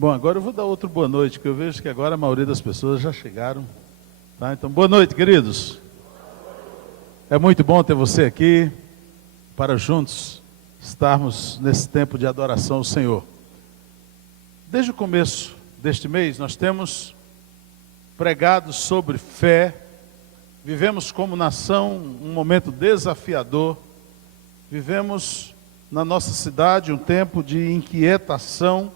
Bom, agora eu vou dar outro boa noite, que eu vejo que agora a maioria das pessoas já chegaram. Tá? Então, boa noite, queridos. É muito bom ter você aqui, para juntos estarmos nesse tempo de adoração ao Senhor. Desde o começo deste mês, nós temos pregado sobre fé. Vivemos como nação um momento desafiador. Vivemos na nossa cidade um tempo de inquietação,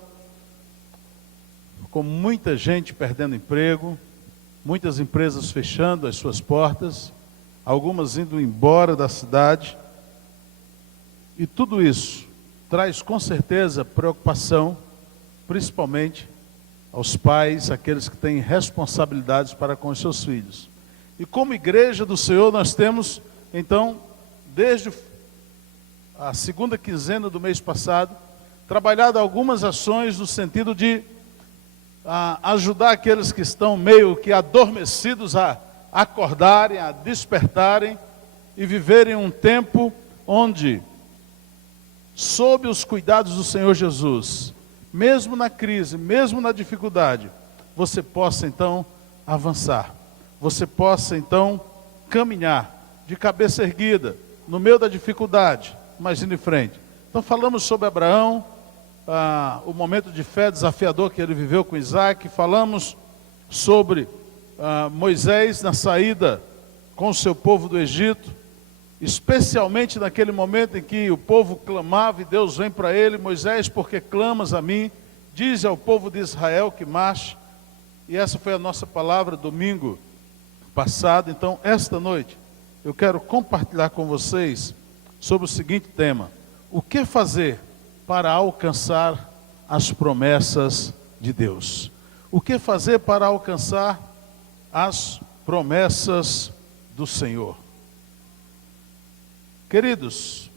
com muita gente perdendo emprego, muitas empresas fechando as suas portas, algumas indo embora da cidade. E tudo isso traz com certeza preocupação, principalmente aos pais, aqueles que têm responsabilidades para com os seus filhos. E como igreja do Senhor, nós temos, então, desde a segunda quinzena do mês passado, trabalhado algumas ações no sentido de ajudar aqueles que estão meio que adormecidos a acordarem, a despertarem e viverem um tempo onde, sob os cuidados do Senhor Jesus, mesmo na crise, mesmo na dificuldade, você possa então avançar, você possa então caminhar de cabeça erguida, no meio da dificuldade, mas indo em frente. Então falamos sobre Abraão, o momento de fé desafiador que ele viveu com Isaac. Falamos sobre Moisés na saída com o seu povo do Egito, especialmente naquele momento em que o povo clamava e Deus vem para ele: Moisés, porque clamas a mim? Dize ao povo de Israel que marche. E essa foi a nossa palavra domingo passado. Então, esta noite, eu quero compartilhar com vocês sobre o seguinte tema: o que fazer para alcançar as promessas de Deus? O que fazer para alcançar as promessas do Senhor? Queridos,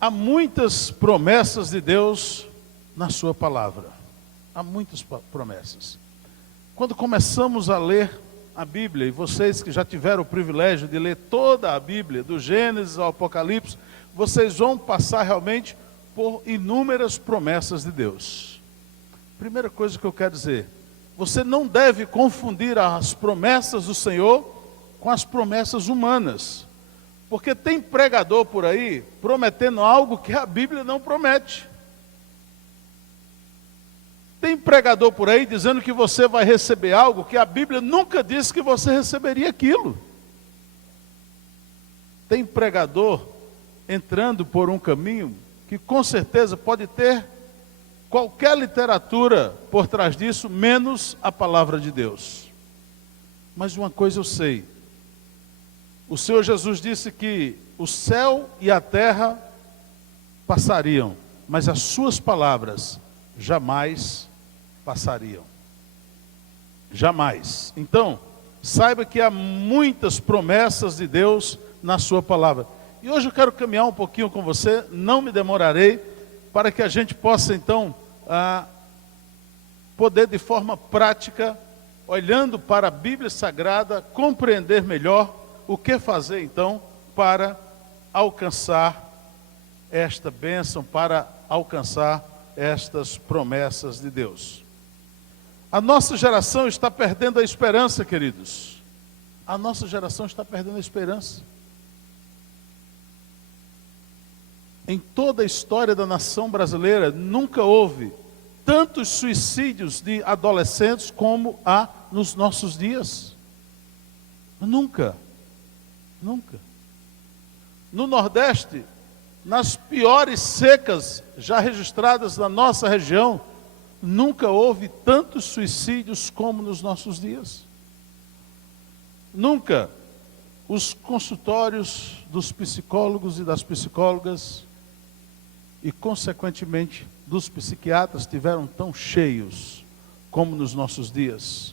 há muitas promessas de Deus na sua palavra. Há muitas promessas. Quando começamos a ler a Bíblia, e vocês que já tiveram o privilégio de ler toda a Bíblia, do Gênesis ao Apocalipse, vocês vão passar realmente por inúmeras promessas de Deus. Primeira coisa que eu quero dizer: você não deve confundir as promessas do Senhor com as promessas humanas. Porque tem pregador por aí prometendo algo que a Bíblia não promete. Tem pregador por aí dizendo que você vai receber algo que a Bíblia nunca disse que você receberia aquilo. Tem pregador entrando por um caminho que com certeza pode ter qualquer literatura por trás disso, menos a palavra de Deus. Mas uma coisa eu sei: o Senhor Jesus disse que o céu e a terra passariam, mas as suas palavras jamais passariam. Jamais. Então, saiba que há muitas promessas de Deus na sua palavra. E hoje eu quero caminhar um pouquinho com você, não me demorarei, para que a gente possa então poder de forma prática, olhando para a Bíblia Sagrada, compreender melhor o que fazer então para alcançar esta bênção, para alcançar estas promessas de Deus. A nossa geração está perdendo a esperança, queridos. A nossa geração está perdendo a esperança. Em toda a história da nação brasileira, nunca houve tantos suicídios de adolescentes como há nos nossos dias. Nunca. Nunca. No Nordeste, nas piores secas já registradas na nossa região, nunca houve tantos suicídios como nos nossos dias. Nunca os consultórios dos psicólogos e das psicólogas e, consequentemente, dos psiquiatras tiveram tão cheios como nos nossos dias.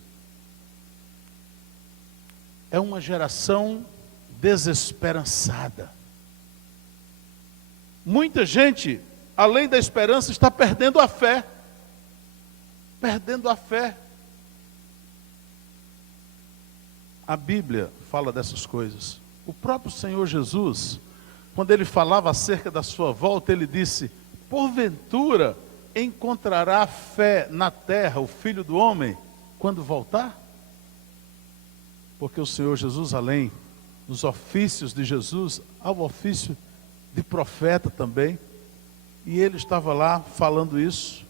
É uma geração desesperançada. Muita gente, além da esperança, está perdendo a fé. Perdendo a fé. A Bíblia fala dessas coisas. O próprio Senhor Jesus, quando ele falava acerca da sua volta, ele disse: porventura encontrará fé na terra o Filho do Homem quando voltar? Porque o Senhor Jesus, além dos ofícios de Jesus, há o ofício de profeta também, e ele estava lá falando isso.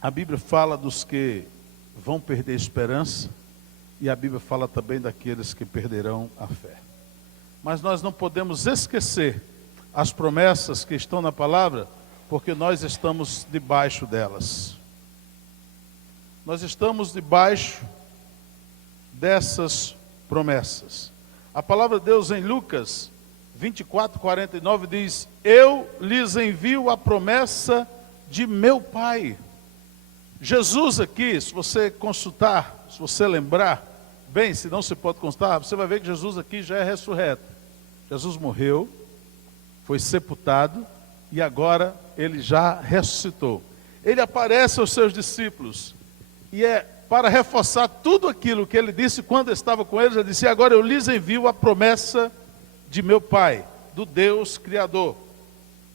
A Bíblia fala dos que vão perder a esperança, e a Bíblia fala também daqueles que perderão a fé. Mas nós não podemos esquecer as promessas que estão na palavra, porque nós estamos debaixo delas. Nós estamos debaixo dessas promessas. A palavra de Deus em Lucas 24:49 diz: eu lhes envio a promessa de meu Pai. Jesus aqui, se você consultar, se você lembrar bem, se não se pode consultar, você vai ver que Jesus aqui já é ressurreto. Jesus morreu, foi sepultado e agora ele já ressuscitou. Ele aparece aos seus discípulos e é para reforçar tudo aquilo que ele disse quando estava com eles. Ele disse: agora eu lhes envio a promessa de meu Pai, do Deus Criador.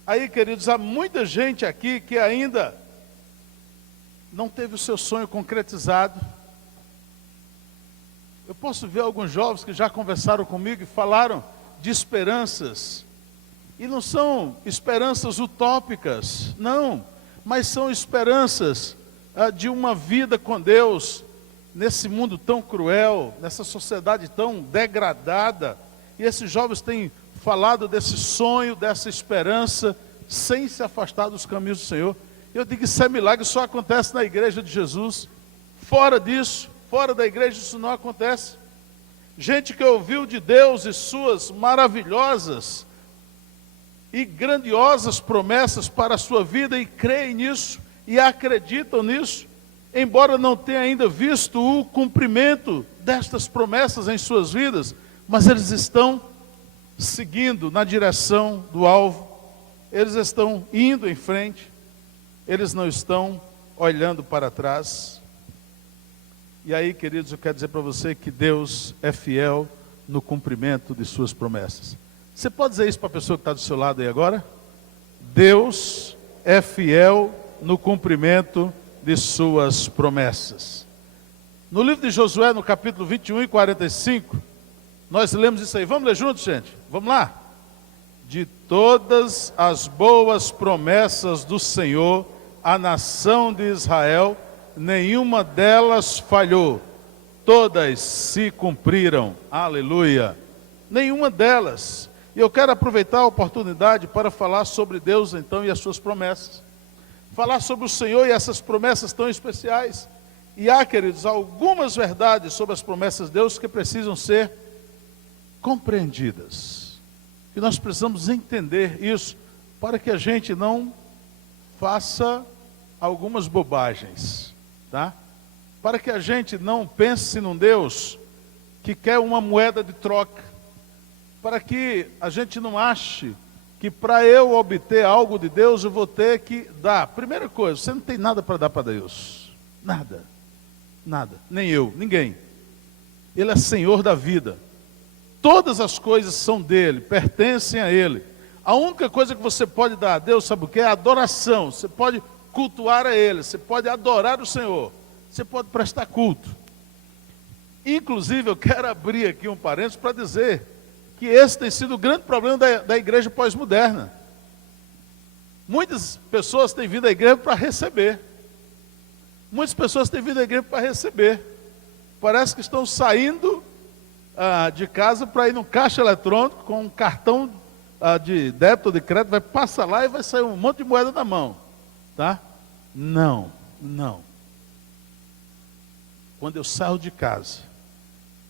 Aí, queridos, há muita gente aqui que ainda não teve o seu sonho concretizado. Eu posso ver alguns jovens que já conversaram comigo e falaram de esperanças, e não são esperanças utópicas, não, mas são esperanças de uma vida com Deus, nesse mundo tão cruel, nessa sociedade tão degradada. E esses jovens têm falado desse sonho, dessa esperança, sem se afastar dos caminhos do Senhor. Eu digo que isso é milagre, só acontece na igreja de Jesus. Fora disso, fora da igreja, isso não acontece. Gente que ouviu de Deus e suas maravilhosas e grandiosas promessas para a sua vida e creem nisso e acreditam nisso, embora não tenha ainda visto o cumprimento destas promessas em suas vidas, mas eles estão seguindo na direção do alvo, eles estão indo em frente, eles não estão olhando para trás. E aí, queridos, eu quero dizer para você que Deus é fiel no cumprimento de suas promessas. Você pode dizer isso para a pessoa que está do seu lado aí agora? Deus é fiel no cumprimento de suas promessas. No livro de Josué, no capítulo 21 e 45, nós lemos isso aí. Vamos ler juntos, gente? Vamos lá? De todas as boas promessas do Senhor à nação de Israel, nenhuma delas falhou, todas se cumpriram. Aleluia! Nenhuma delas. E eu quero aproveitar a oportunidade para falar sobre Deus então e as suas promessas. Falar sobre o Senhor e essas promessas tão especiais. E há, queridos, algumas verdades sobre as promessas de Deus que precisam ser compreendidas. E nós precisamos entender isso para que a gente não faça algumas bobagens, tá? Para que a gente não pense num Deus que quer uma moeda de troca, para que a gente não ache que para eu obter algo de Deus eu vou ter que dar. Primeira coisa, você não tem nada para dar para Deus, nada, nada, nem eu, ninguém. Ele é Senhor da vida, todas as coisas são dele, pertencem a ele. A única coisa que você pode dar a Deus, sabe o que é? Adoração. Você pode cultuar a ele, você pode adorar o Senhor, você pode prestar culto. Inclusive, eu quero abrir aqui um parênteses para dizer que esse tem sido o grande problema da igreja pós-moderna. Muitas pessoas têm vindo à igreja para receber. Muitas pessoas têm vindo à igreja para receber. Parece que estão saindo de casa para ir no caixa eletrônico com um cartão de débito ou de crédito, vai passar lá e vai sair um monte de moeda na mão. Tá? Não, não. Quando eu saio de casa,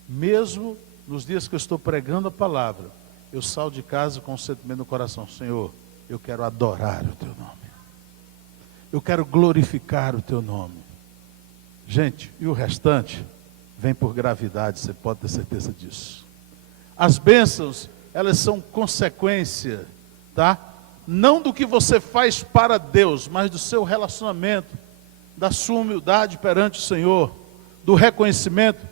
mesmo nos dias que eu estou pregando a palavra, eu saio de casa com um sentimento no coração: Senhor, eu quero adorar o Teu nome. Eu quero glorificar o Teu nome. Gente, e o restante vem por gravidade, você pode ter certeza disso. As bênçãos, elas são consequência, tá? Não do que você faz para Deus, mas do seu relacionamento, da sua humildade perante o Senhor, do reconhecimento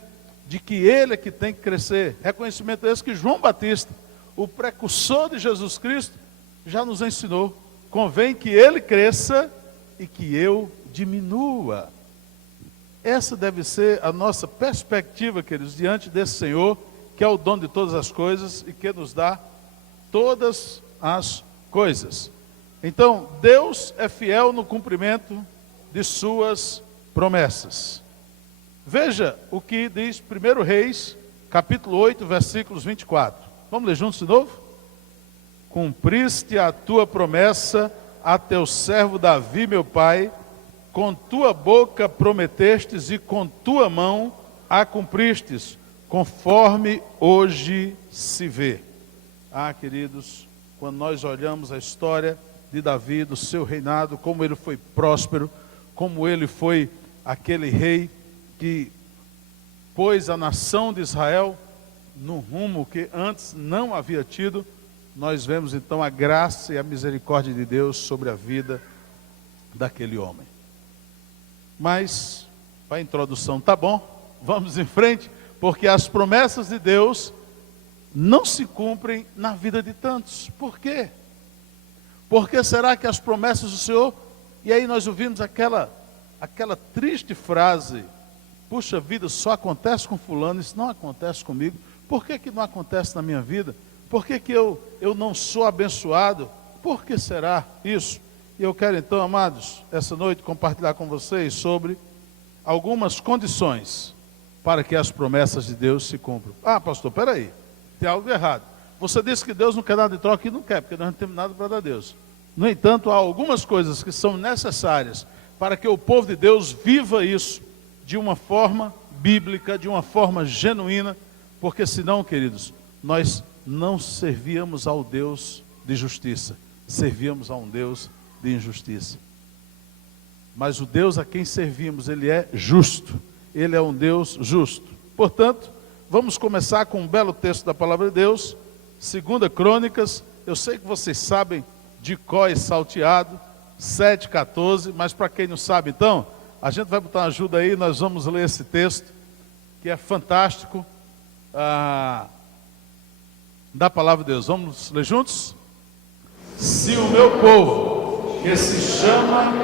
de que Ele é que tem que crescer. Reconhecimento esse que João Batista, o precursor de Jesus Cristo, já nos ensinou. Convém que Ele cresça e que eu diminua. Essa deve ser a nossa perspectiva, queridos, diante desse Senhor, que é o dono de todas as coisas e que nos dá todas as coisas. Então, Deus é fiel no cumprimento de suas promessas. Veja o que diz 1 Reis, capítulo 8, versículos 24. Vamos ler juntos de novo? Cumpriste a tua promessa a teu servo Davi, meu pai, com tua boca prometestes e com tua mão a cumpristes, conforme hoje se vê. Ah, queridos, quando nós olhamos a história de Davi, do seu reinado, como ele foi próspero, como ele foi aquele rei que pôs a nação de Israel no rumo que antes não havia tido, nós vemos então a graça e a misericórdia de Deus sobre a vida daquele homem. Mas, para a introdução, tá bom, vamos em frente, porque as promessas de Deus não se cumprem na vida de tantos. Por quê? Por que será que as promessas do Senhor... E aí nós ouvimos aquela triste frase: puxa vida, só acontece com fulano, isso não acontece comigo. Por que que não acontece na minha vida? Por que que eu não sou abençoado? Por que será isso? E eu quero então, amados, essa noite compartilhar com vocês sobre algumas condições para que as promessas de Deus se cumpram. Ah, pastor, peraí, tem algo errado. Você disse que Deus não quer nada de troca, e não quer, porque nós não temos nada para dar a Deus. No entanto, há algumas coisas que são necessárias para que o povo de Deus viva isso de uma forma bíblica, de uma forma genuína, porque senão, queridos, nós não servíamos ao Deus de justiça, servíamos a um Deus de injustiça. Mas o Deus a quem servimos, Ele é justo, Ele é um Deus justo. Portanto, vamos começar com um belo texto da palavra de Deus, 2 Crônicas. Eu sei que vocês sabem de cor e salteado, 7,14, mas para quem não sabe, então, a gente vai botar uma ajuda aí, nós vamos ler esse texto, que é fantástico, da palavra de Deus. Vamos ler juntos? Se o meu povo, que se chama...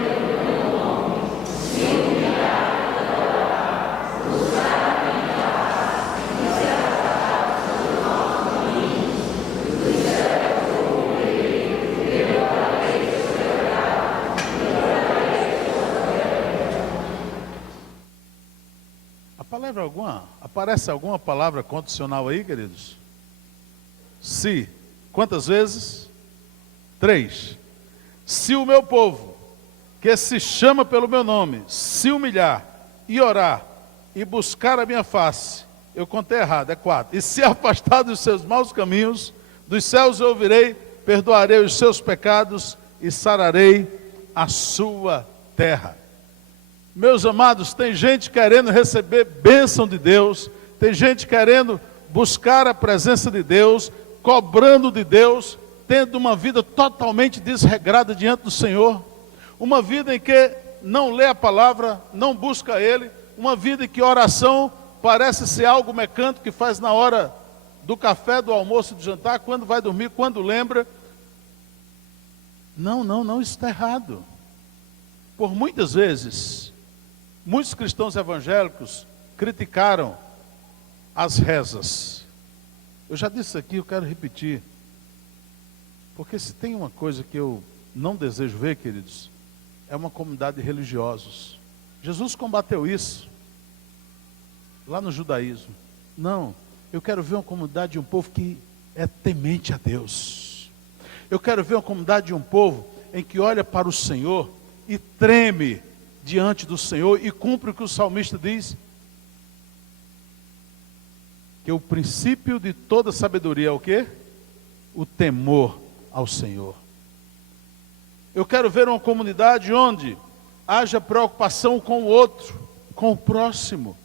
Aparece alguma palavra condicional aí, queridos? Se. Quantas vezes? 3. Se o meu povo, que se chama pelo meu nome, se humilhar e orar e buscar a minha face, eu contei errado, é 4. E se afastar dos seus maus caminhos, dos céus eu ouvirei, perdoarei os seus pecados e sararei a sua terra. Meus amados, tem gente querendo receber bênção de Deus, tem gente querendo buscar a presença de Deus, cobrando de Deus, tendo uma vida totalmente desregrada diante do Senhor, uma vida em que não lê a palavra, não busca Ele, uma vida em que oração parece ser algo mecânico que faz na hora do café, do almoço, do jantar, quando vai dormir, quando lembra. Não, isso está errado. Por muitas vezes, muitos cristãos evangélicos criticaram as rezas. Eu já disse aqui, eu quero repetir. Porque se tem uma coisa que eu não desejo ver, queridos, é uma comunidade de religiosos. Jesus combateu isso lá no judaísmo. Não, eu quero ver uma comunidade de um povo que é temente a Deus. Eu quero ver uma comunidade de um povo em que olha para o Senhor e treme diante do Senhor e cumpre o que o salmista diz, que o princípio de toda sabedoria é o quê? O temor ao Senhor. Eu quero ver uma comunidade onde haja preocupação com o outro, com o próximo.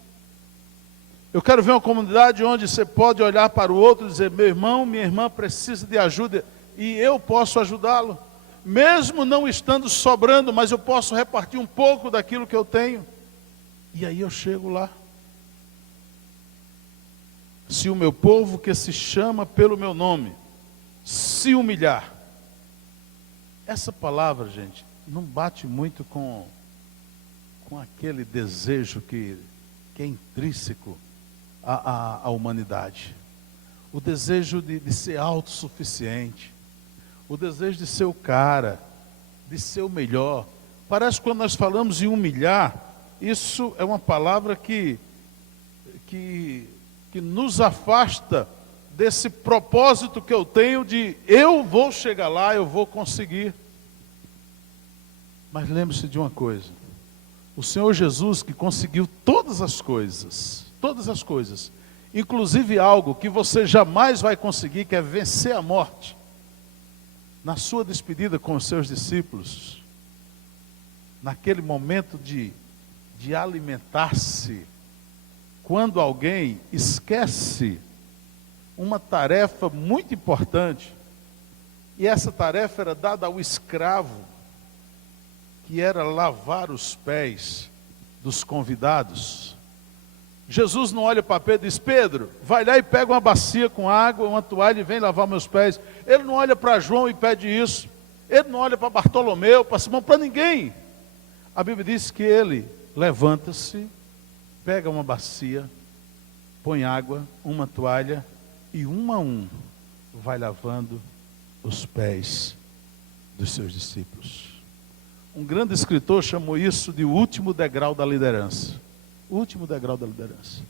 Eu quero ver uma comunidade onde você pode olhar para o outro e dizer: meu irmão, minha irmã precisa de ajuda e eu posso ajudá-lo. Mesmo não estando sobrando, mas eu posso repartir um pouco daquilo que eu tenho. E aí eu chego lá. se o meu povo que se chama pelo meu nome se humilhar. Essa palavra, gente, não bate muito com aquele desejo que é intrínseco à humanidade. O desejo de ser autossuficiente, o desejo de ser o cara, de ser o melhor. Parece que quando nós falamos em humilhar, isso é uma palavra que nos afasta desse propósito que eu tenho de eu vou chegar lá, eu vou conseguir. Mas lembre-se de uma coisa, o Senhor Jesus que conseguiu todas as coisas, inclusive algo que você jamais vai conseguir, que é vencer a morte, na sua despedida com os seus discípulos, naquele momento de alimentar-se, quando alguém esquece uma tarefa muito importante, e essa tarefa era dada ao escravo, que era lavar os pés dos convidados. Jesus não olha para Pedro e diz: Pedro, vai lá e pega uma bacia com água, uma toalha e vem lavar meus pés. Ele não olha para João e pede isso. Ele não olha para Bartolomeu, para Simão, para ninguém. A Bíblia diz que ele levanta-se, pega uma bacia, põe água, uma toalha e um a um vai lavando os pés dos seus discípulos. Um grande escritor chamou isso de o último degrau da liderança. O último degrau da liderança.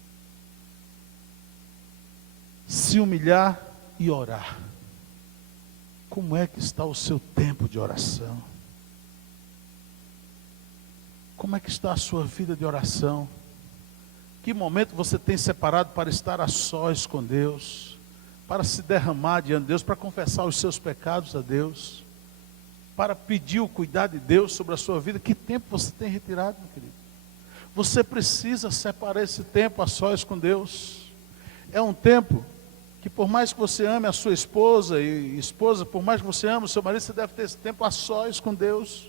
Se humilhar e orar. Como é que está o seu tempo de oração? Como é que está a sua vida de oração? Que momento você tem separado para estar a sós com Deus? Para se derramar diante de Deus, para confessar os seus pecados a Deus? Para pedir o cuidado de Deus sobre a sua vida? Que tempo você tem retirado, meu querido? Você precisa separar esse tempo a sós com Deus. É um tempo que, por mais que você ame a sua esposa, e esposa, por mais que você ame o seu marido, você deve ter esse tempo a sós com Deus.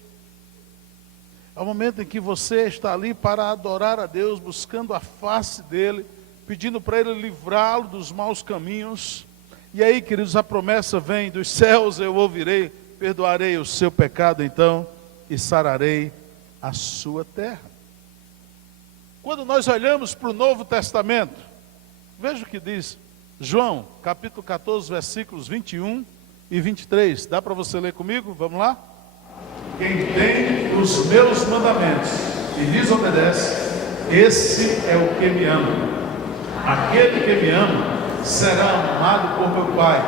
É o momento em que você está ali para adorar a Deus, buscando a face dEle, pedindo para Ele livrá-lo dos maus caminhos. E aí, queridos, a promessa vem dos céus: eu ouvirei, perdoarei o seu pecado então, e sararei a sua terra. Quando nós olhamos para o Novo Testamento, veja o que diz João, capítulo 14, versículos 21 e 23. Dá para você ler comigo? Vamos lá? Quem tem os meus mandamentos e lhes obedece, esse é o que me ama. Aquele que me ama será amado por meu Pai,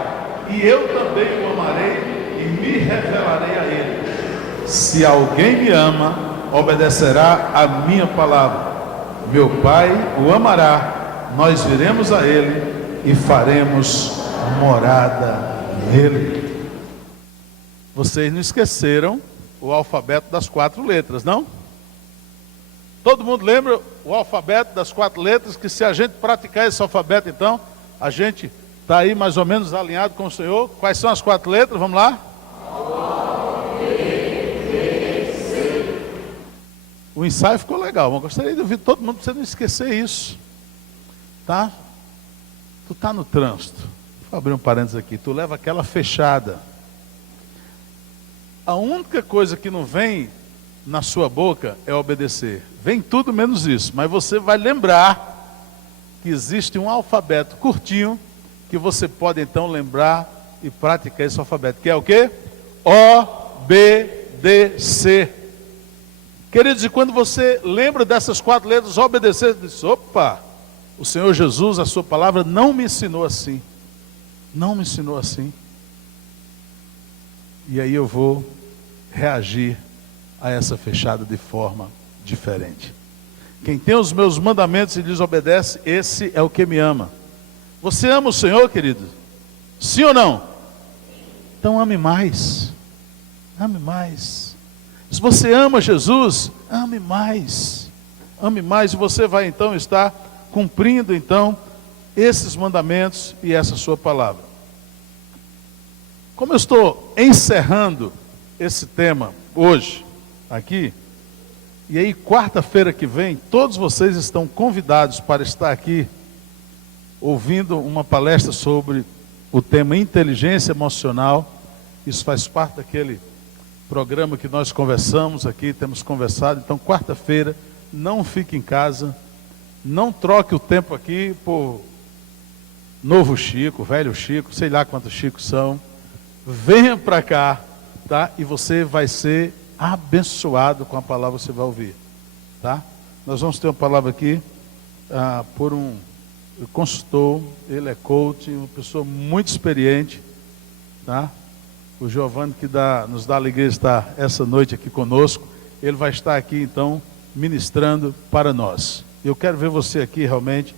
e eu também o amarei e me revelarei a ele. Se alguém me ama, obedecerá a minha palavra. Meu Pai o amará, nós viremos a ele e faremos morada nele. Vocês não esqueceram o alfabeto das 4 letras, não? Todo mundo lembra o alfabeto das 4 letras, que se a gente praticar esse alfabeto, então, a gente está aí mais ou menos alinhado com o Senhor. Quais são as 4 letras? Vamos lá? O ensaio ficou legal, mas gostaria de ouvir todo mundo para você não esquecer isso. Tá? Tu está no trânsito. Vou abrir um parênteses aqui. Tu leva aquela fechada. A única coisa que não vem na sua boca é obedecer. Vem tudo menos isso. Mas você vai lembrar que existe um alfabeto curtinho que você pode então lembrar e praticar esse alfabeto. Que é o quê? O-B-D-C. Queridos, e quando você lembra dessas 4 letras, obedecer, diz: opa, o Senhor Jesus, a sua palavra não me ensinou assim. Não me ensinou assim. E aí eu vou reagir a essa fechada de forma diferente. Quem tem os meus mandamentos e lhes obedece, esse é o que me ama. Você ama o Senhor, querido? Sim ou não? Então ame mais. Ame mais. Se você ama Jesus, ame mais. Ame mais, e você vai então estar cumprindo então esses mandamentos e essa sua palavra. Como eu estou encerrando esse tema hoje, aqui, e aí quarta-feira que vem, todos vocês estão convidados para estar aqui ouvindo uma palestra sobre o tema inteligência emocional. Isso faz parte daquele programa que nós conversamos aqui, temos conversado. Então, quarta-feira, não fique em casa, não troque o tempo aqui por novo Chico, velho Chico, sei lá quantos Chicos são. Venha para cá, tá? E você vai ser abençoado com a palavra que você vai ouvir, tá? Nós vamos ter uma palavra aqui por um consultor, ele é coach, uma pessoa muito experiente, tá? O Giovanni, que nos dá a alegria de estar essa noite aqui conosco, ele vai estar aqui então ministrando para nós. Eu quero ver você aqui realmente.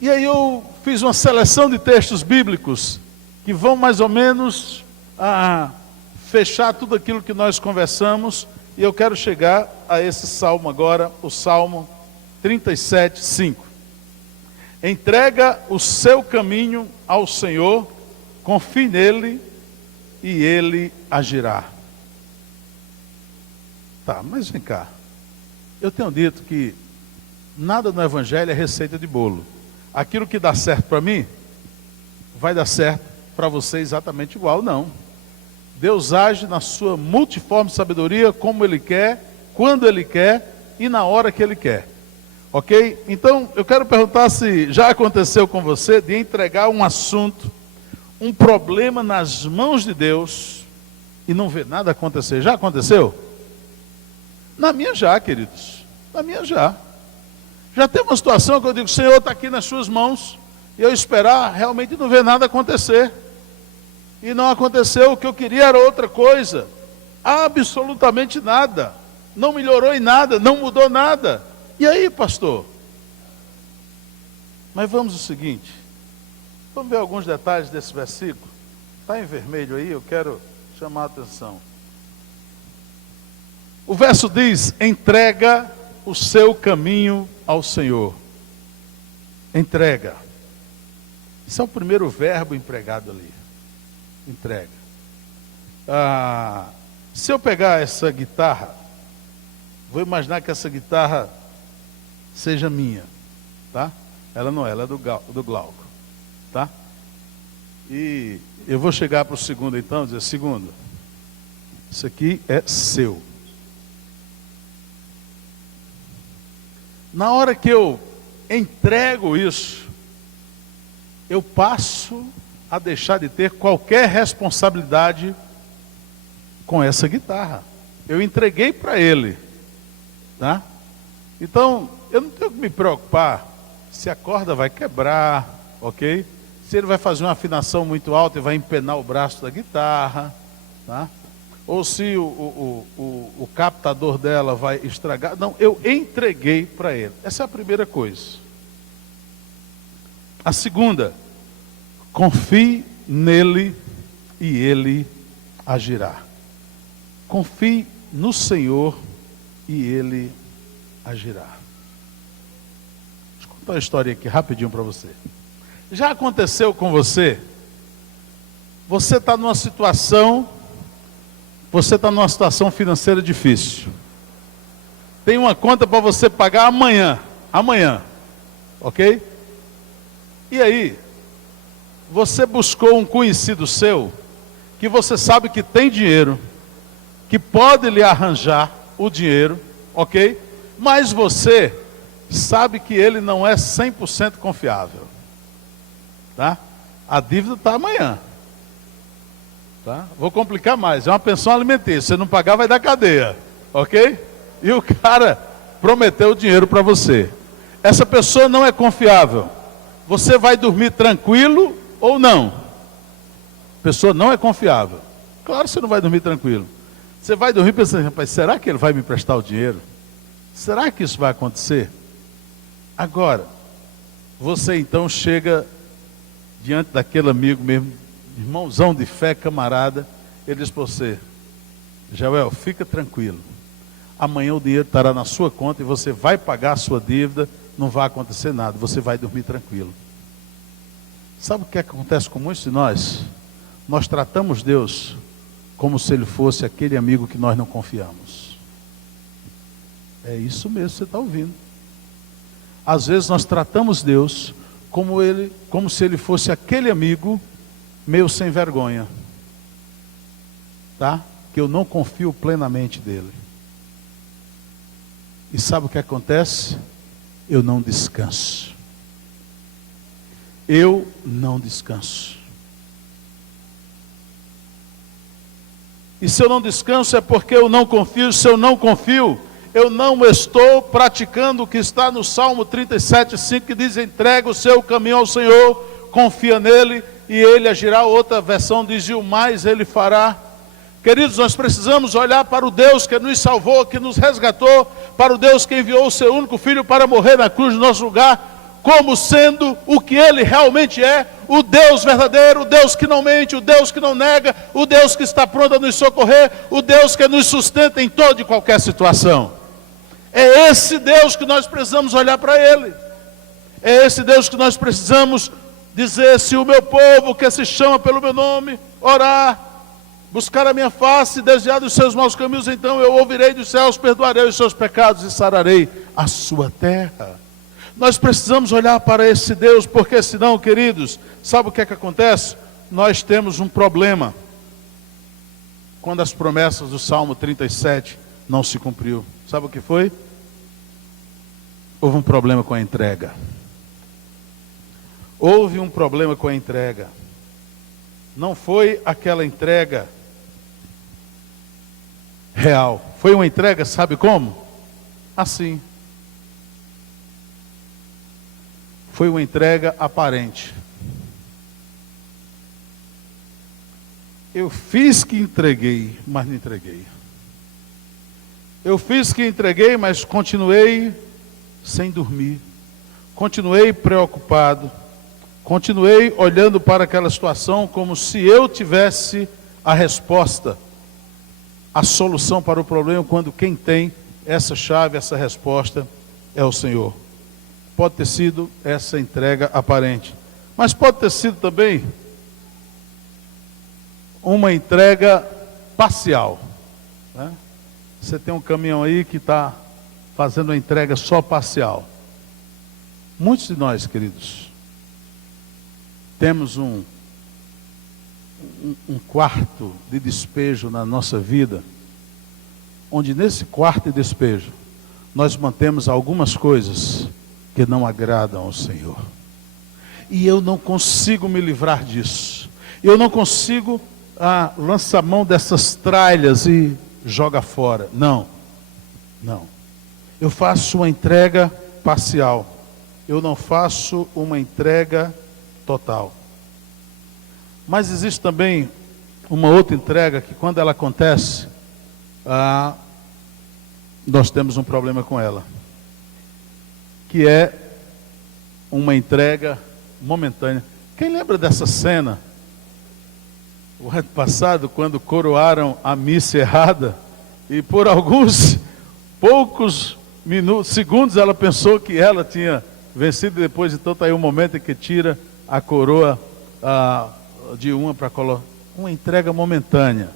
E aí eu fiz uma seleção de textos bíblicos que vão mais ou menos fechar tudo aquilo que nós conversamos, e eu quero chegar a esse salmo agora, o Salmo 37, 5. Entrega o seu caminho ao Senhor, confie nele e ele agirá. Tá, mas vem cá. Eu tenho dito que nada no Evangelho é receita de bolo. Aquilo que dá certo para mim, vai dar certo para você exatamente igual, não. Deus age na sua multiforme sabedoria, como Ele quer, quando Ele quer e na hora que Ele quer. Ok? Então, eu quero perguntar se já aconteceu com você de entregar um assunto, um problema nas mãos de Deus e não ver nada acontecer. Já aconteceu? Na minha já, queridos. Na minha já. Já tem uma situação que eu digo, Senhor, está aqui nas suas mãos, e eu esperar realmente não ver nada acontecer. E não aconteceu, o que eu queria era outra coisa. Absolutamente nada. Não melhorou em nada, não mudou nada. E aí, pastor? Mas vamos ao seguinte, vamos ver alguns detalhes desse versículo. Está em vermelho aí, eu quero chamar a atenção. O verso diz, entrega o seu caminho ao Senhor. Entrega. Esse é o primeiro verbo empregado ali. Entrega. Se eu pegar essa guitarra, vou imaginar que essa guitarra seja minha, tá? Ela não é, ela é do Glauco, tá? E eu vou chegar para o segundo então, dizer, segundo, isso aqui é seu. Na hora que eu entrego isso, eu passo a deixar de ter qualquer responsabilidade com essa guitarra. Eu entreguei para ele, tá? Então, eu não tenho que me preocupar se a corda vai quebrar, ok? Se ele vai fazer uma afinação muito alta e vai empenar o braço da guitarra, tá? Ou se o captador dela vai estragar. Não, eu entreguei para ele. Essa é a primeira coisa. A segunda, confie nele e ele agirá. Confie no Senhor e ele agirá. Deixa eu contar uma história aqui rapidinho para você. Já aconteceu com você? Você está numa situação financeira difícil. Tem uma conta para você pagar amanhã, ok? E aí, você buscou um conhecido seu, que você sabe que tem dinheiro, que pode lhe arranjar o dinheiro, ok? Mas você sabe que ele não é 100% confiável, tá? A dívida está amanhã. Tá? Vou complicar mais, é uma pensão alimentícia, se não pagar vai dar cadeia, ok? E o cara prometeu o dinheiro para você. Essa pessoa não é confiável. Você vai dormir tranquilo ou não? A pessoa não é confiável. Claro que você não vai dormir tranquilo. Você vai dormir pensando, rapaz, será que ele vai me prestar o dinheiro? Será que isso vai acontecer? Agora, você então chega diante daquele amigo mesmo, irmãozão de fé, camarada, ele diz para você, Joel, fica tranquilo, amanhã o dinheiro estará na sua conta e você vai pagar a sua dívida, não vai acontecer nada, você vai dormir tranquilo. Sabe o que acontece com muitos de nós? Nós tratamos Deus como se Ele fosse aquele amigo que nós não confiamos. É isso mesmo que você está ouvindo. Às vezes nós tratamos Deus como se ele fosse aquele amigo meio sem vergonha, tá? Que eu não confio plenamente dele. E sabe o que acontece? Eu não descanso. Eu não descanso. E se eu não descanso é porque eu não confio. Se eu não confio, eu não estou praticando o que está no Salmo 37:5, que diz: entrega o seu caminho ao Senhor, confia nele e ele agirá. Outra versão diz: e o mais ele fará. Queridos, nós precisamos olhar para o Deus que nos salvou, que nos resgatou, para o Deus que enviou o seu único filho para morrer na cruz no nosso lugar, como sendo o que ele realmente é: o Deus verdadeiro, o Deus que não mente, o Deus que não nega, o Deus que está pronto a nos socorrer, o Deus que nos sustenta em toda e qualquer situação. É esse Deus que nós precisamos olhar para ele. É esse Deus que nós precisamos dizer: se o meu povo que se chama pelo meu nome orar, buscar a minha face, desviar dos seus maus caminhos, então eu ouvirei dos céus, perdoarei os seus pecados e sararei a sua terra. Nós precisamos olhar para esse Deus, porque senão, queridos, sabe o que é que acontece? Nós temos um problema quando as promessas do Salmo 37 não se cumpriu. Sabe o que foi? Houve um problema com a entrega. Houve um problema com a entrega. Não foi aquela entrega real. Foi uma entrega, sabe como? Assim. Foi uma entrega aparente. Eu fiz que entreguei, mas não entreguei. Eu fiz que entreguei, mas continuei sem dormir. Continuei preocupado. Continuei olhando para aquela situação como se eu tivesse a resposta, a solução para o problema, quando quem tem essa chave, essa resposta é o Senhor. Pode ter sido essa entrega aparente, mas pode ter sido também uma entrega parcial, né? Você tem um caminhão aí que está fazendo a entrega só parcial. Muitos de nós, queridos, temos um quarto de despejo na nossa vida, onde nesse quarto de despejo nós mantemos algumas coisas que não agradam ao Senhor. E eu não consigo me livrar disso. Eu não consigo lançar mão dessas tralhas e joga fora. Não. Eu faço uma entrega parcial. Eu não faço uma entrega total. Mas existe também uma outra entrega que, quando ela acontece, nós temos um problema com ela, que é uma entrega momentânea. Quem lembra dessa cena, o ano passado, quando coroaram a missa errada, e por alguns poucos segundos ela pensou que ela tinha vencido, e depois então está aí o momento em que tira a coroa de uma para colocar. Uma entrega momentânea.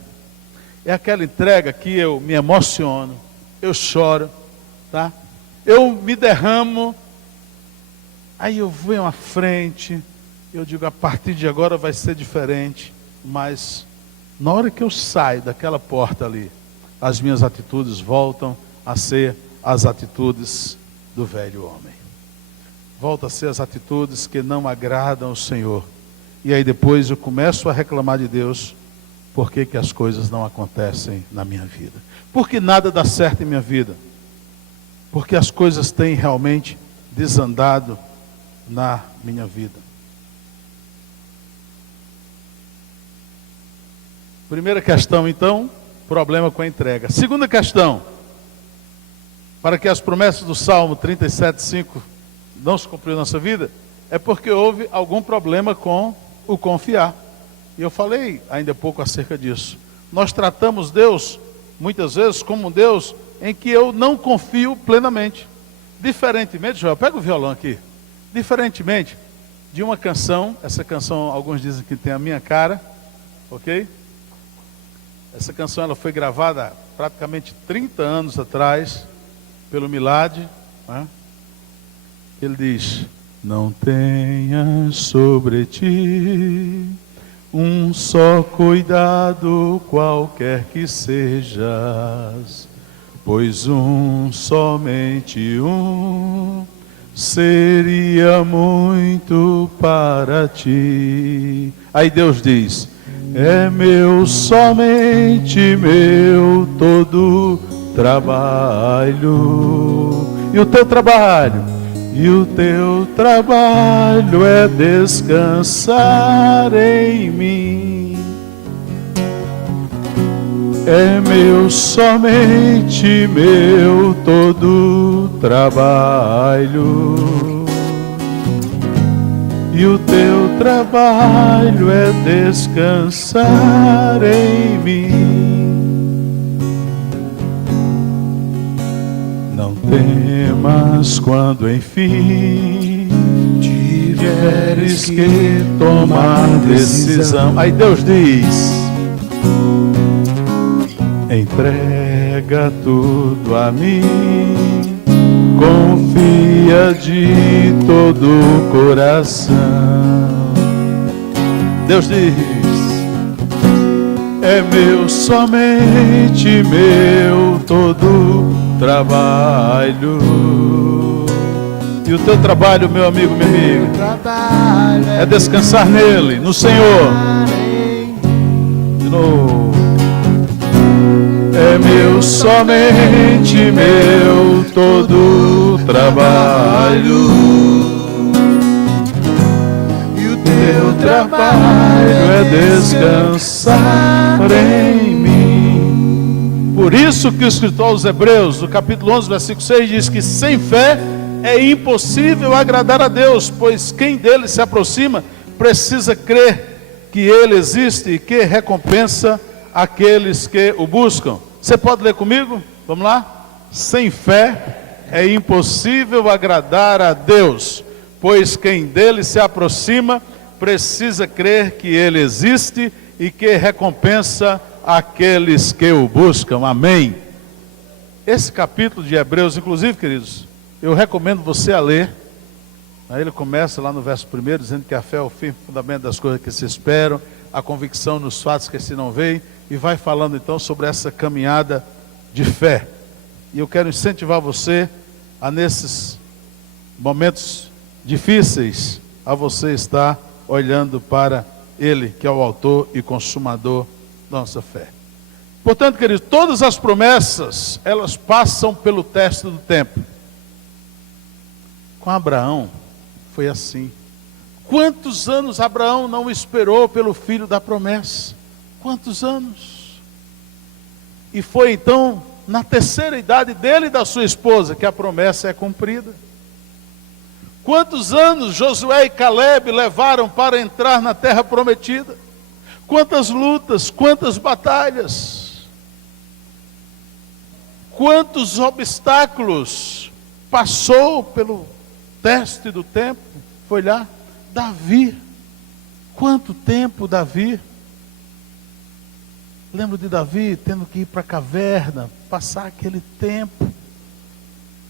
É aquela entrega que eu me emociono, eu choro, tá? Eu me derramo, aí eu venho à frente, eu digo: a partir de agora vai ser diferente. Mas na hora que eu saio daquela porta ali, as minhas atitudes voltam a ser as atitudes do velho homem. Voltam a ser as atitudes que não agradam ao Senhor. E aí depois eu começo a reclamar de Deus: por que que as coisas não acontecem na minha vida? Por que nada dá certo em minha vida? Porque as coisas têm realmente desandado na minha vida. Primeira questão, então, problema com a entrega. Segunda questão, para que as promessas do Salmo 37:5 não se cumpriram na nossa vida, é porque houve algum problema com o confiar. E eu falei ainda há pouco acerca disso. Nós tratamos Deus, muitas vezes, como um Deus em que eu não confio plenamente. Diferentemente, Joel, pega o violão aqui. Diferentemente de uma canção, essa canção, alguns dizem que tem a minha cara, ok? Essa canção ela foi gravada praticamente 30 anos atrás, pelo Milad, né? Ele diz: não tenhas sobre ti um só cuidado, qualquer que sejas, pois somente um seria muito para ti. Aí Deus diz: é meu, somente meu, todo trabalho. E o teu trabalho? E o teu trabalho é descansar em mim. É meu, somente meu, todo trabalho. E o teu trabalho é descansar em mim. Não temas quando enfim tiveres que tomar decisão. Aí Deus diz: entrega tudo a mim, confia de todo o coração. Deus diz: é meu, somente meu, todo trabalho. E o teu trabalho, meu amigo, minha amiga, é descansar nele, no Senhor. De novo. É meu, somente meu, todo trabalho. E o teu trabalho é descansar em mim. Por isso que o escritor aos Hebreus, no capítulo 11, versículo 6, diz que sem fé é impossível agradar a Deus, pois quem dele se aproxima precisa crer que ele existe e que recompensa aqueles que o buscam. Você pode ler comigo? Vamos lá? Sem fé é impossível agradar a Deus, pois quem dele se aproxima precisa crer que ele existe e que recompensa aqueles que o buscam. Amém. Esse capítulo de Hebreus, inclusive, queridos, eu recomendo você a ler. Aí ele começa lá no verso 1, dizendo que a fé é o firme fundamento das coisas que se esperam, a convicção nos fatos que se não veem, e vai falando então sobre essa caminhada de fé. E eu quero incentivar você a, nesses momentos difíceis, a você estar olhando para Ele, que é o autor e consumador da nossa fé. Portanto, queridos, todas as promessas, elas passam pelo teste do tempo. Com Abraão, foi assim. Quantos anos Abraão não esperou pelo filho da promessa? Quantos anos? E foi então, na terceira idade dele e da sua esposa, que a promessa é cumprida. Quantos anos Josué e Caleb levaram para entrar na terra prometida? Quantas lutas, quantas batalhas, quantos obstáculos passou pelo teste do tempo? Foi lá. Davi, quanto tempo Davi? Lembro de Davi tendo que ir para a caverna, passar aquele tempo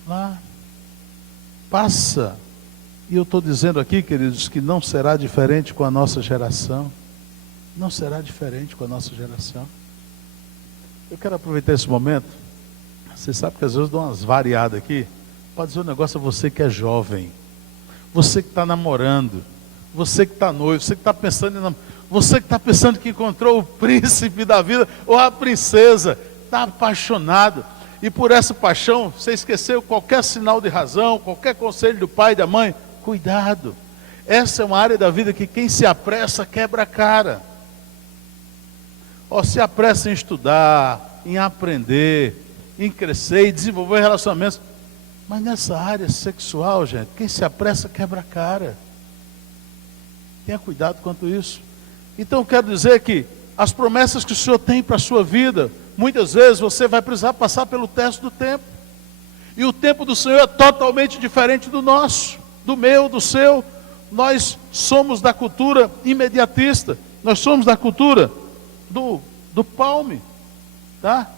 lá. Passa. E eu estou dizendo aqui, queridos, que não será diferente com a nossa geração. Não será diferente com a nossa geração. Eu quero aproveitar esse momento. Você sabe que às vezes eu dou umas variadas aqui. Pode dizer um negócio a você que é jovem, você que está namorando, você que está noivo, você que está pensando em você que está pensando que encontrou o príncipe da vida ou a princesa, está apaixonado, e por essa paixão você esqueceu qualquer sinal de razão, qualquer conselho do pai e da mãe. Cuidado, essa é uma área da vida que quem se apressa quebra a cara. Se apressa em estudar, em aprender, em crescer e desenvolver relacionamentos, mas nessa área sexual, gente, quem se apressa quebra a cara. Tenha cuidado quanto isso. Então eu quero dizer que as promessas que o Senhor tem para a sua vida, muitas vezes você vai precisar passar pelo teste do tempo. E o tempo do Senhor é totalmente diferente do nosso, do meu, do seu. Nós somos da cultura imediatista, nós somos da cultura do palme, tá?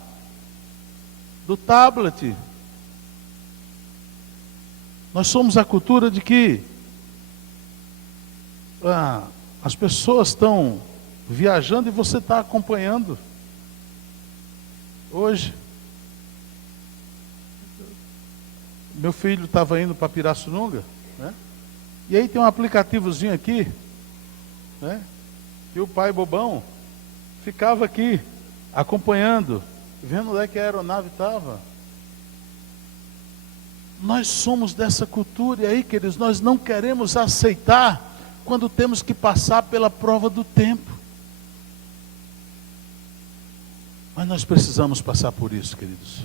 Do tablet. Nós somos a cultura de que As pessoas estão viajando e você está acompanhando. Hoje, meu filho estava indo para Pirassununga, né? E aí tem um aplicativozinho aqui, né? E o pai bobão ficava aqui, acompanhando, vendo onde é que a aeronave estava. Nós somos dessa cultura, e aí, queridos, nós não queremos aceitar quando temos que passar pela prova do tempo. Mas nós precisamos passar por isso, queridos,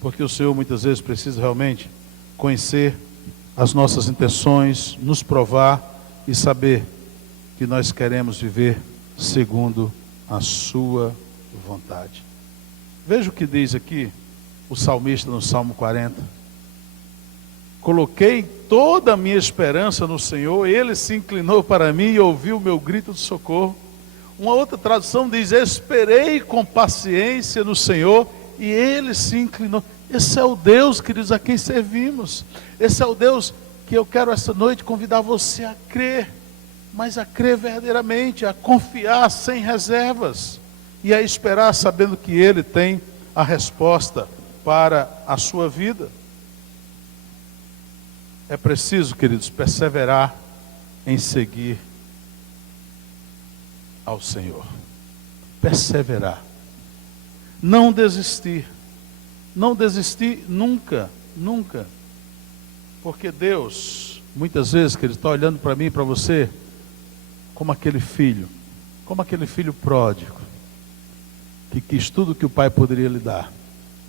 porque o Senhor muitas vezes precisa realmente conhecer as nossas intenções, nos provar e saber que nós queremos viver segundo a sua vontade. Veja o que diz aqui o salmista no Salmo 40. Coloquei toda a minha esperança no Senhor, Ele se inclinou para mim e ouviu o meu grito de socorro. Uma outra tradução diz: esperei com paciência no Senhor e Ele se inclinou. Esse é o Deus, queridos, a quem servimos. Esse é o Deus que eu quero essa noite convidar você a crer, mas a crer verdadeiramente, a confiar sem reservas e a esperar sabendo que Ele tem a resposta para a sua vida. É preciso, queridos, perseverar em seguir ao Senhor. Perseverar. Não desistir. Não desistir nunca, nunca. Porque Deus, muitas vezes, que Ele está olhando para mim e para você, como aquele filho pródigo, que quis tudo que o pai poderia lhe dar.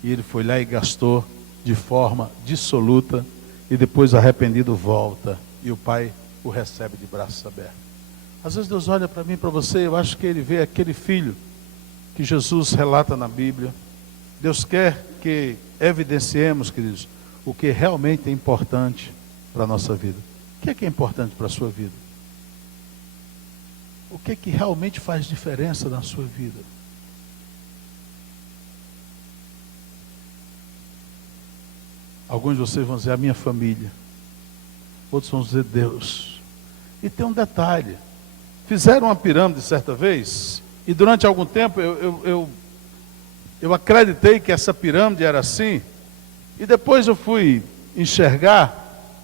E ele foi lá e gastou de forma dissoluta, e depois arrependido volta, e o pai o recebe de braços abertos. Às vezes Deus olha para mim e para você, eu acho que Ele vê aquele filho que Jesus relata na Bíblia. Deus quer que evidenciemos, queridos, o que realmente é importante para a nossa vida. O que é importante para a sua vida? O que é que realmente faz diferença na sua vida? Alguns de vocês vão dizer a minha família. Outros vão dizer Deus. E tem um detalhe. Fizeram uma pirâmide certa vez, e durante algum tempo eu acreditei que essa pirâmide era assim, e depois eu fui enxergar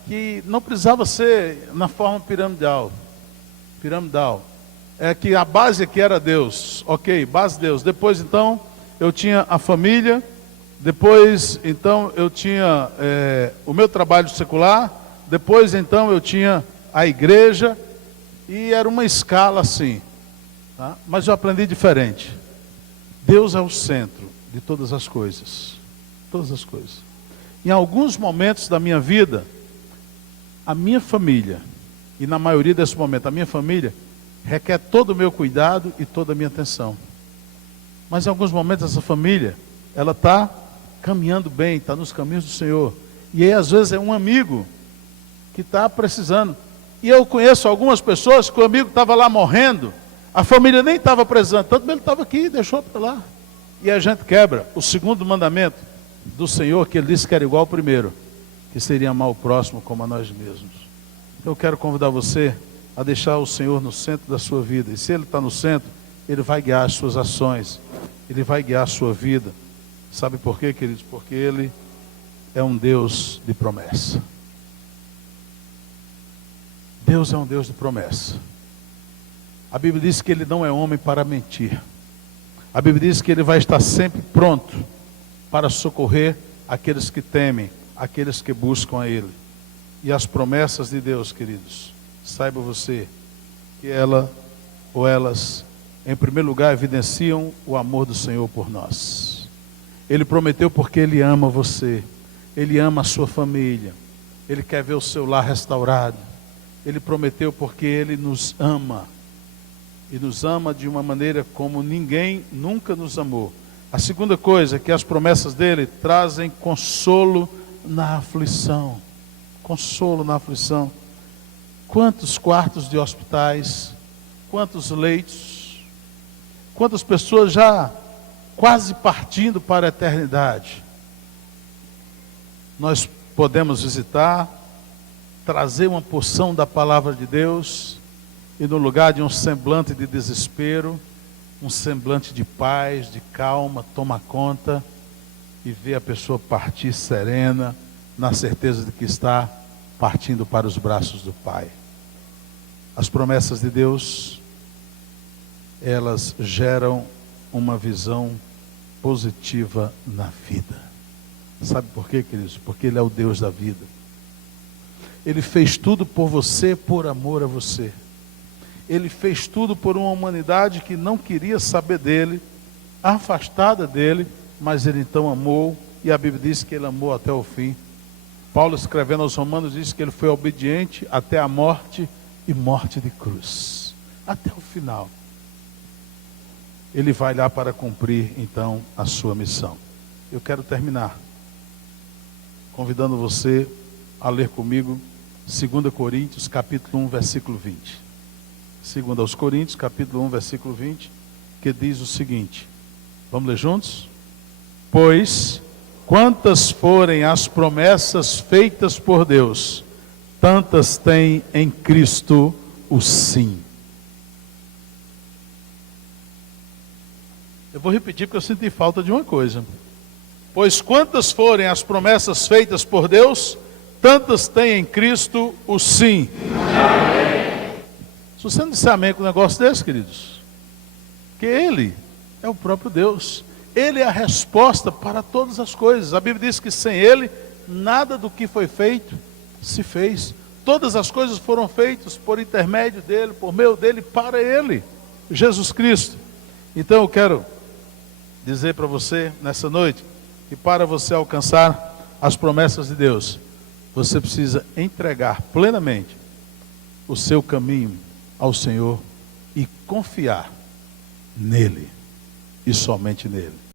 que não precisava ser na forma piramidal. É que a base aqui era Deus. Ok, base Deus. Depois então eu tinha a família. Depois então eu tinha o meu trabalho secular. Depois então eu tinha a igreja. E era uma escala assim, tá? Mas eu aprendi diferente. Deus é o centro de todas as coisas. Todas as coisas. Em alguns momentos da minha vida, a minha família, e na maioria desses momentos, a minha família requer todo o meu cuidado e toda a minha atenção. Mas em alguns momentos essa família, ela está caminhando bem, está nos caminhos do Senhor. E aí às vezes é um amigo que está precisando. E eu conheço algumas pessoas que o amigo estava lá morrendo, a família nem estava precisando, tanto que ele estava aqui e deixou para lá. E a gente quebra o segundo mandamento do Senhor, que Ele disse que era igual ao primeiro, que seria amar o próximo como a nós mesmos. Eu quero convidar você a deixar o Senhor no centro da sua vida. E se Ele está no centro, Ele vai guiar as suas ações, Ele vai guiar a sua vida. Sabe por quê, queridos? Porque Ele é um Deus de promessa. Deus é um Deus de promessa. A Bíblia diz que Ele não é homem para mentir. A Bíblia diz que Ele vai estar sempre pronto para socorrer aqueles que temem, aqueles que buscam a Ele. E as promessas de Deus, queridos, saiba você que ela ou elas, em primeiro lugar, evidenciam o amor do Senhor por nós. Ele prometeu porque Ele ama você, Ele ama a sua família, Ele quer ver o seu lar restaurado. Ele prometeu porque Ele nos ama, e nos ama de uma maneira como ninguém nunca nos amou. A segunda coisa é que as promessas dele trazem consolo na aflição. Consolo na aflição. Quantos quartos de hospitais, quantos leitos, quantas pessoas já quase partindo para a eternidade. Nós podemos visitar, trazer uma porção da palavra de Deus e no lugar de um semblante de desespero, um semblante de paz, de calma, toma conta e vê a pessoa partir serena, na certeza de que está partindo para os braços do Pai. As promessas de Deus, elas geram uma visão positiva na vida. Sabe por quê, queridos? Porque Ele é o Deus da vida. Ele fez tudo por você, por amor a você. Ele fez tudo por uma humanidade que não queria saber dele, afastada dele, mas Ele então amou, e a Bíblia diz que Ele amou até o fim. Paulo, escrevendo aos Romanos, diz que Ele foi obediente até a morte, e morte de cruz, até o final. Ele vai lá para cumprir então a sua missão. Eu quero terminar convidando você a ler comigo 2 Coríntios capítulo 1, versículo 20. 2 aos Coríntios capítulo 1, versículo 20, que diz o seguinte. Vamos ler juntos? Pois quantas forem as promessas feitas por Deus, tantas tem em Cristo o sim. Eu vou repetir porque eu senti falta de uma coisa. Pois quantas forem as promessas feitas por Deus, tantas tem em Cristo o sim. Amém. Se você não disser amém com um negócio desse, queridos, que Ele é o próprio Deus. Ele é a resposta para todas as coisas. A Bíblia diz que sem Ele, nada do que foi feito se fez. Todas as coisas foram feitas por intermédio dEle, por meio dEle, para Ele, Jesus Cristo. Então eu quero dizer para você nessa noite, que para você alcançar as promessas de Deus, você precisa entregar plenamente o seu caminho ao Senhor e confiar nele, e somente nele.